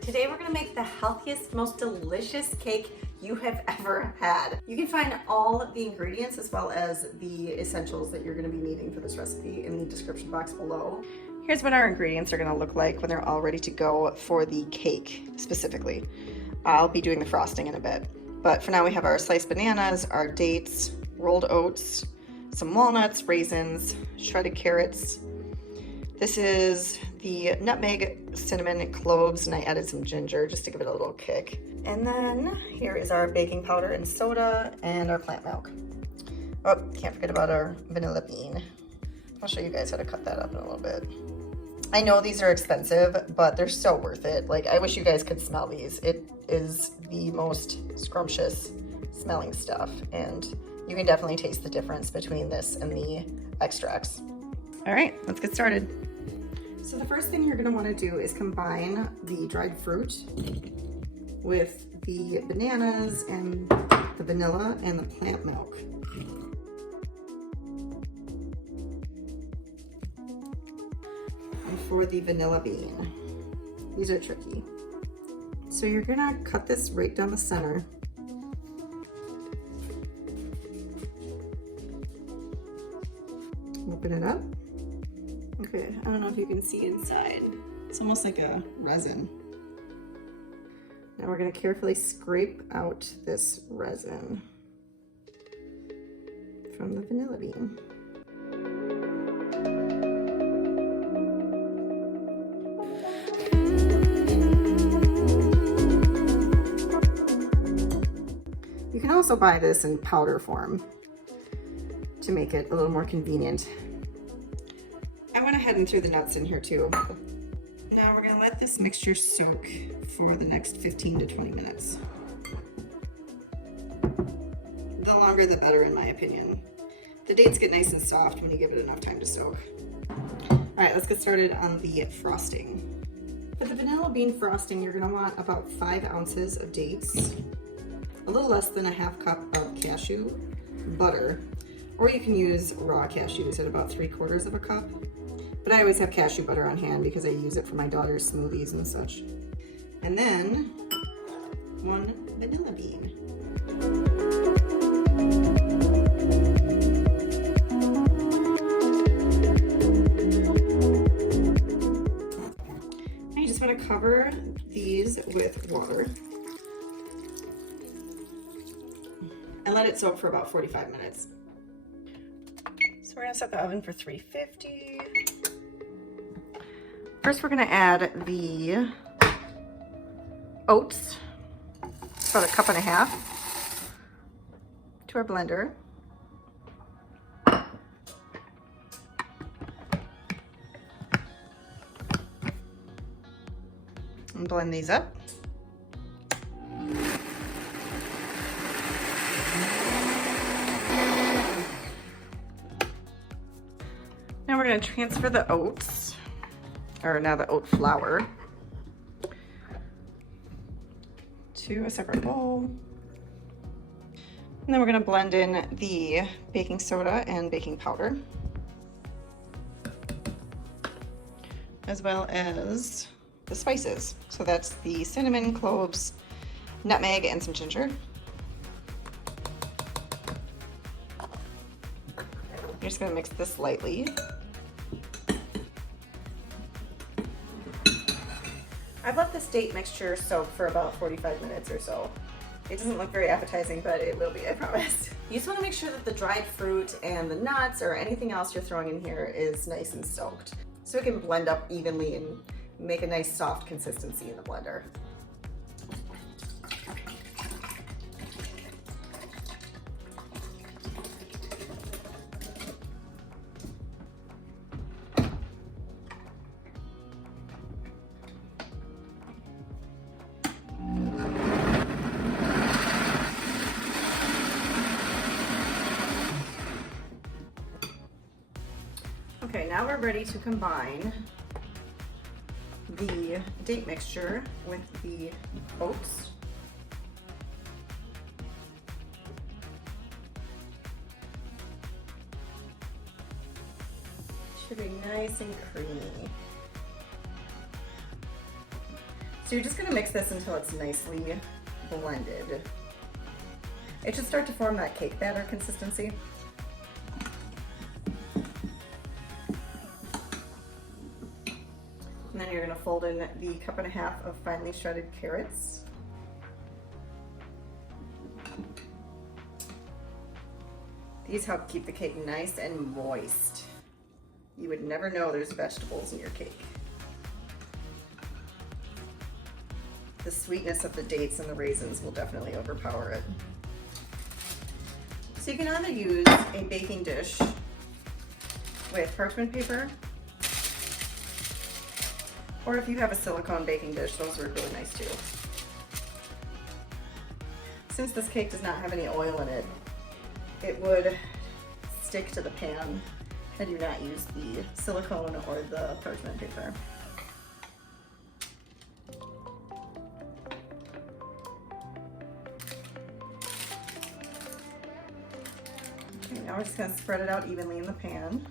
today we're gonna make the healthiest, most delicious cake you have ever had. You can find all of the ingredients as well as the essentials that you're gonna be needing for this recipe in the description box below. Here's what our ingredients are gonna look like when they're all ready to go for the cake specifically. I'll be doing the frosting in a bit. But for now we have our sliced bananas, our dates, rolled oats, some walnuts, raisins, shredded carrots. This is the nutmeg, cinnamon, cloves, and I added some ginger just to give it a little kick. And then here is our baking powder and soda and our plant milk. Oh, can't forget about our vanilla bean. I'll show you guys how to cut that up in a little bit. I know these are expensive, but they're so worth it. Like, I wish you guys could smell these. It is the most scrumptious smelling stuff, and you can definitely taste the difference between this and the extracts. All right, let's get started. So the first thing you're gonna wanna do is combine the dried fruit with the bananas and the vanilla and the plant milk. And for the vanilla bean, these are tricky. So you're gonna cut this right down the center. Open it up. Okay, I don't know if you can see inside. It's almost like a resin. Now we're gonna carefully scrape out this resin from the vanilla bean. You can also buy this in powder form to make it a little more convenient. I went ahead and threw the nuts in here too. Now we're gonna let this mixture soak for the next 15 to 20 minutes. The longer the better, in my opinion. The dates get nice and soft when you give it enough time to soak. All right, let's get started on the frosting. For the vanilla bean frosting, you're gonna want about 5 ounces of dates, a little less than a half cup of cashew butter, or you can use raw cashews at about 3/4 of a cup. But I always have cashew butter on hand because I use it for my daughter's smoothies and such. And then 1 vanilla bean. I just want to cover these with water and let it soak for about 45 minutes. So we're gonna set the oven for 350. First, we're gonna add the oats, about 1.5 cups, to our blender. And blend these up. Now we're gonna transfer the oats, or now the oat flour, to a separate bowl. And then we're gonna blend in the baking soda and baking powder, as well as the spices. So that's the cinnamon, cloves, nutmeg, and some ginger. You're just gonna mix this lightly. I've let this date mixture soak for about 45 minutes or so. It doesn't look very appetizing, but it will be, I promise. You just want to make sure that the dried fruit and the nuts or anything else you're throwing in here is nice and soaked, so it can blend up evenly and make a nice soft consistency in the blender. Okay, now we're ready to combine the date mixture with the oats. Should be nice and creamy. So you're just gonna mix this until it's nicely blended. It should start to form that cake batter consistency. And then you're gonna fold in the 1.5 cups of finely shredded carrots. These help keep the cake nice and moist. You would never know there's vegetables in your cake. The sweetness of the dates and the raisins will definitely overpower it. So you can either use a baking dish with parchment paper, or if you have a silicone baking dish, those are really nice too. Since this cake does not have any oil in it, it would stick to the pan had you not used the silicone or the parchment paper. Okay, now we're just going to spread it out evenly in the pan.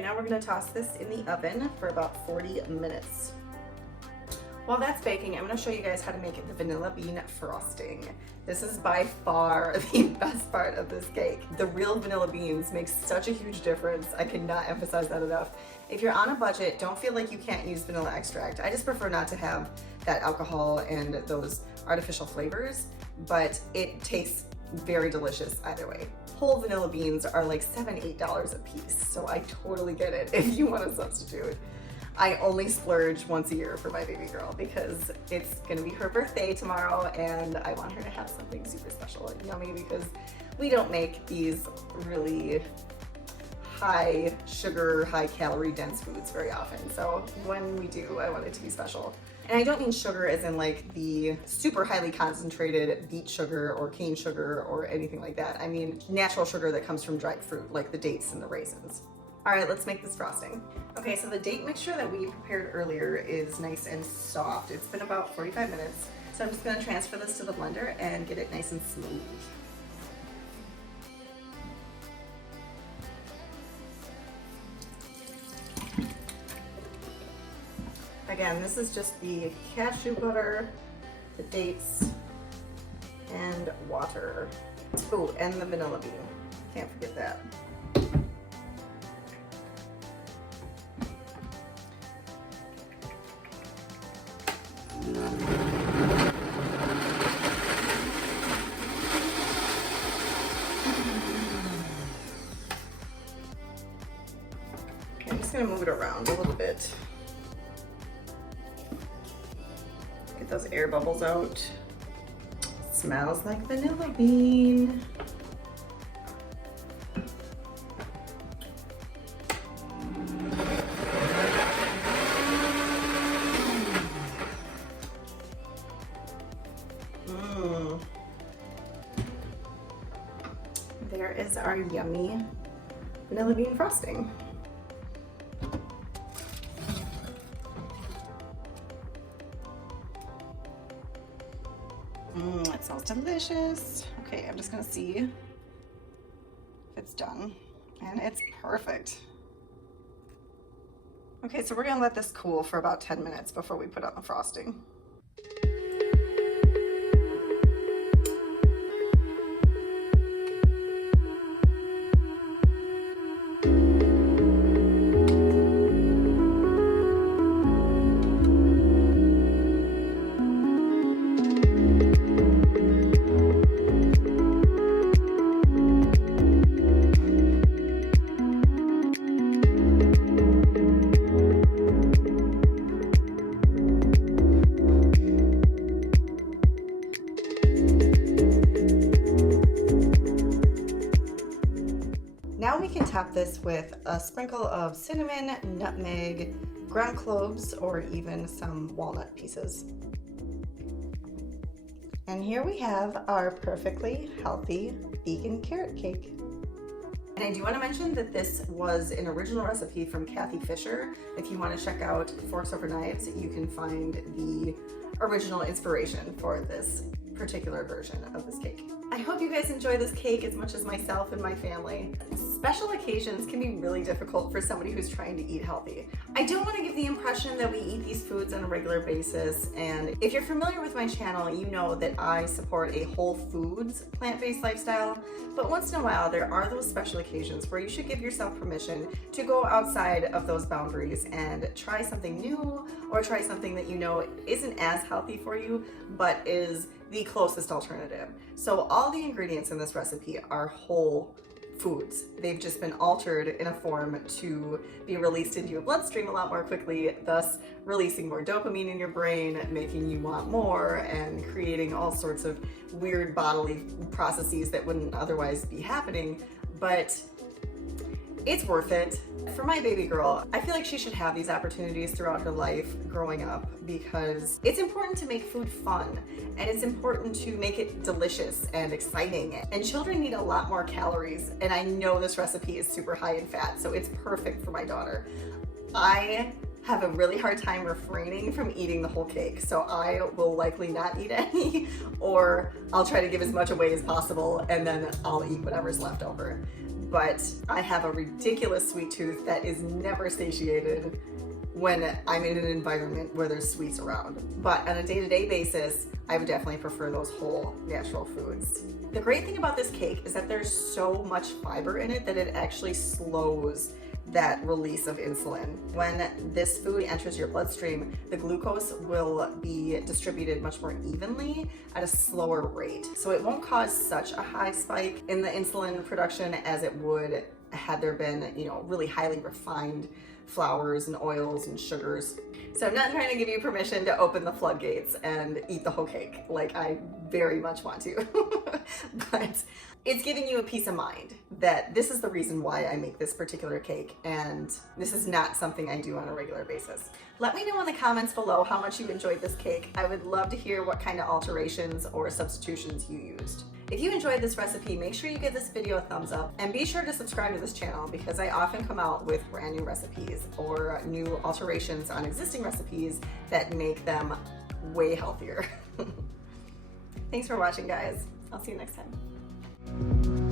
Now we're going to toss this in the oven for about 40 minutes. While that's baking, I'm going to show you guys how to make the vanilla bean frosting. This is by far the best part of this cake. The real vanilla beans make such a huge difference. I cannot emphasize that enough. If you're on a budget, don't feel like you can't use vanilla extract. I just prefer not to have that alcohol and those artificial flavors, but it tastes very delicious either way. Whole vanilla beans are like $7-8 a piece, so I totally get it if you want to substitute. I only splurge once a year for my baby girl because it's gonna be her birthday tomorrow and I want her to have something super special and yummy because we don't make these really high sugar, high calorie dense foods very often. So when we do, I want it to be special. And I don't mean sugar as in like the super highly concentrated beet sugar or cane sugar or anything like that. I mean natural sugar that comes from dried fruit like the dates and the raisins. All right, let's make this frosting. Okay, so the date mixture that we prepared earlier is nice and soft. It's been about 45 minutes. So I'm just gonna transfer this to the blender and get it nice and smooth. Again, this is just the cashew butter, the dates, and water. Oh, and the vanilla bean. Can't forget that. Okay, I'm just gonna move it around a little bit. Get those air bubbles out. Smells like vanilla bean. There is our yummy vanilla bean frosting. It smells delicious. Okay, I'm just gonna see if it's done. And it's perfect. Okay, so we're gonna let this cool for about 10 minutes before we put on the frosting. Now we can top this with a sprinkle of cinnamon, nutmeg, ground cloves, or even some walnut pieces. And here we have our perfectly healthy vegan carrot cake. And I do want to mention that this was an original recipe from Kathy Fisher. If you want to check out Forks Over Knives, you can find the original inspiration for this particular version of this cake. I hope you guys enjoy this cake as much as myself and my family. Special occasions can be really difficult for somebody who's trying to eat healthy. I don't want to give the impression that we eat these foods on a regular basis, and if you're familiar with my channel, you know that I support a whole foods plant-based lifestyle, but once in a while there are those special occasions where you should give yourself permission to go outside of those boundaries and try something new, or try something that you know isn't as healthy for you but is the closest alternative. So all the ingredients in this recipe are whole foods. They've just been altered in a form to be released into your bloodstream a lot more quickly, thus releasing more dopamine in your brain, making you want more, and creating all sorts of weird bodily processes that wouldn't otherwise be happening. But it's worth it. For my baby girl, I feel like she should have these opportunities throughout her life growing up, because it's important to make food fun, and it's important to make it delicious and exciting. And children need a lot more calories, and I know this recipe is super high in fat, so it's perfect for my daughter. I have a really hard time refraining from eating the whole cake, so I will likely not eat any, or I'll try to give as much away as possible, and then I'll eat whatever's left over. But I have a ridiculous sweet tooth that is never satiated when I'm in an environment where there's sweets around. But on a day-to-day basis, I would definitely prefer those whole natural foods. The great thing about this cake is that there's so much fiber in it that it actually slows that release of insulin. When this food enters your bloodstream, the glucose will be distributed much more evenly at a slower rate. So it won't cause such a high spike in the insulin production as it would had there been, really highly refined flours and oils and sugars. So I'm not trying to give you permission to open the floodgates and eat the whole cake like I very much want to, but it's giving you a peace of mind that this is the reason why I make this particular cake, and this is not something I do on a regular basis. Let me know in the comments below how much you enjoyed this cake. I would love to hear what kind of alterations or substitutions you used. If you enjoyed this recipe, make sure you give this video a thumbs up, and be sure to subscribe to this channel because I often come out with brand new recipes or new alterations on existing recipes that make them way healthier. Thanks for watching, guys. I'll see you next time.